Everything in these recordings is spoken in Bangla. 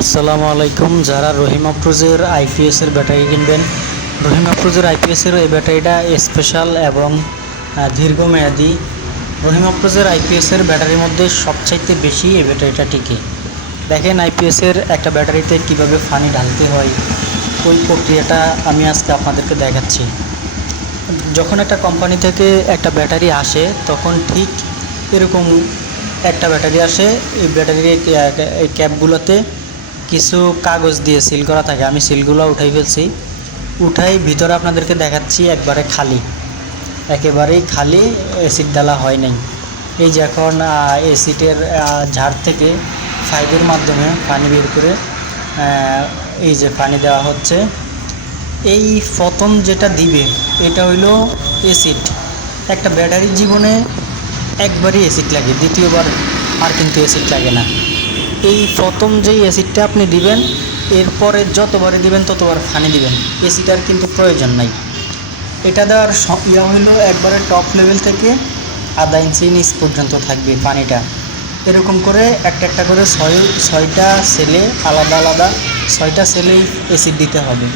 আসসালামু আলাইকুম। যারা রহিম আফরোজের আইপিএসের ব্যাটারি কিনবেন, রহিম আফরোজের আইপিএসের এই ব্যাটারিটা স্পেশাল এবং দীর্ঘমেয়াদী। রহিম আফরোজের আইপিএসের ব্যাটারির মধ্যে সবচাইতে বেশি এই ব্যাটারিটা টিকে। দেখেন আইপিএসের একটা ব্যাটারিতে কিভাবে পানি ঢালতে হয়, ওই প্রক্রিয়াটা আমি আজকে আপনাদেরকে দেখাচ্ছি। যখন একটা কোম্পানি থেকে একটা ব্যাটারি আসে তখন ঠিক এরকম একটা ব্যাটারি আসে। এই ব্যাটারির এই ক্যাপগুলোতে কিছু কাগজ দিয়ে সিল করা থাকে। আমি সিলগুলো উঠাই ফেলছি, উঠাই ভিতরে আপনাদেরকে দেখাচ্ছি একেবারেই খালি, অ্যাসিড ডালা হয় নাই। এই যে এখন অ্যাসিডের ঝাড় থেকে পাইপের মাধ্যমে পানি বের করে এই যে পানি দেওয়া হচ্ছে। এই প্রথম যেটা দিবে এটা হইল অ্যাসিড। একটা ব্যাটারির জীবনে একবারই অ্যাসিড লাগে, দ্বিতীয়বার আর কিন্তু অ্যাসিড লাগে না। এই প্রথম যেই অ্যাসিডটা আপনি দিবেন, এরপরে যতবারে দিবেন ততবার পানি দিবেন, অ্যাসিডার কিন্তু প্রয়োজন নাই। এটা দেওয়ার হইল একবারে টপ লেভেল থেকে আধা ইঞ্চি নিচ পর্যন্ত থাকবে পানিটা। এরকম করে একটা একটা করে ছয়টা সেলে আলাদা আলাদা 6টা সেলেই অ্যাসিড দিতে হবে।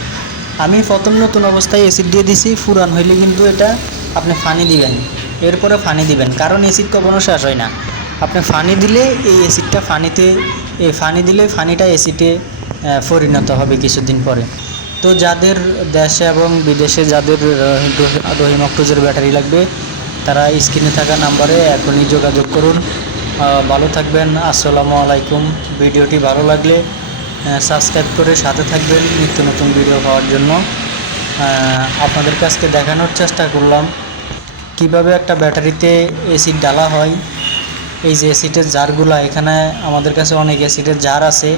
আমি প্রথম নতুন অবস্থায় অ্যাসিড দিয়ে দিছি, পুরান হইলে কিন্তু এটা আপনি পানি দিবেন, এরপরে পানি দিবেন, কারণ অ্যাসিড কখনো শেষ হয় না। আপনি পানি দিলে এই অ্যাসিডটা পানি দিলে পানিটা অ্যাসিডে পরিণত হবে কিছুদিন পরে। তো যাদের দেশে এবং বিদেশে যাদের রহিম আফরোজের ব্যাটারি লাগবে, তারা স্ক্রিনে থাকা নাম্বারে এখনই যোগাযোগ করুন। ভালো থাকবেন। আসসালামু আলাইকুম। ভিডিওটি ভালো লাগলে সাবস্ক্রাইব করে সাথে থাকবেন নিত্য নতুন ভিডিও পাওয়ার জন্য। আপনাদের কাছকে দেখানোর চেষ্টা করলাম কিভাবে একটা ব্যাটারিতে অ্যাসিড ডালা হয়। এই যে অ্যাসিডের জারগুলা, এখানে আমাদের কাছে অনেক অ্যাসিডের জার আছে।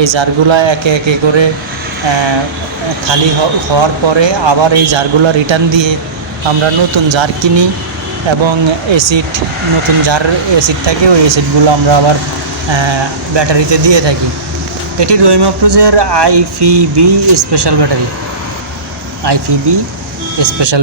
এই জারগুলা একে একে করে খালি হওয়ার পরে আবার এই জারগুলা রিটার্ন দিয়ে আমরা নতুন জার কিনি এবং নতুন জার অ্যাসিড থাকে, ওই অ্যাসিডগুলো আমরা আবার ব্যাটারিতে দিয়ে থাকি। এটি রহিম আফরোজের IPB special battery, IPB special.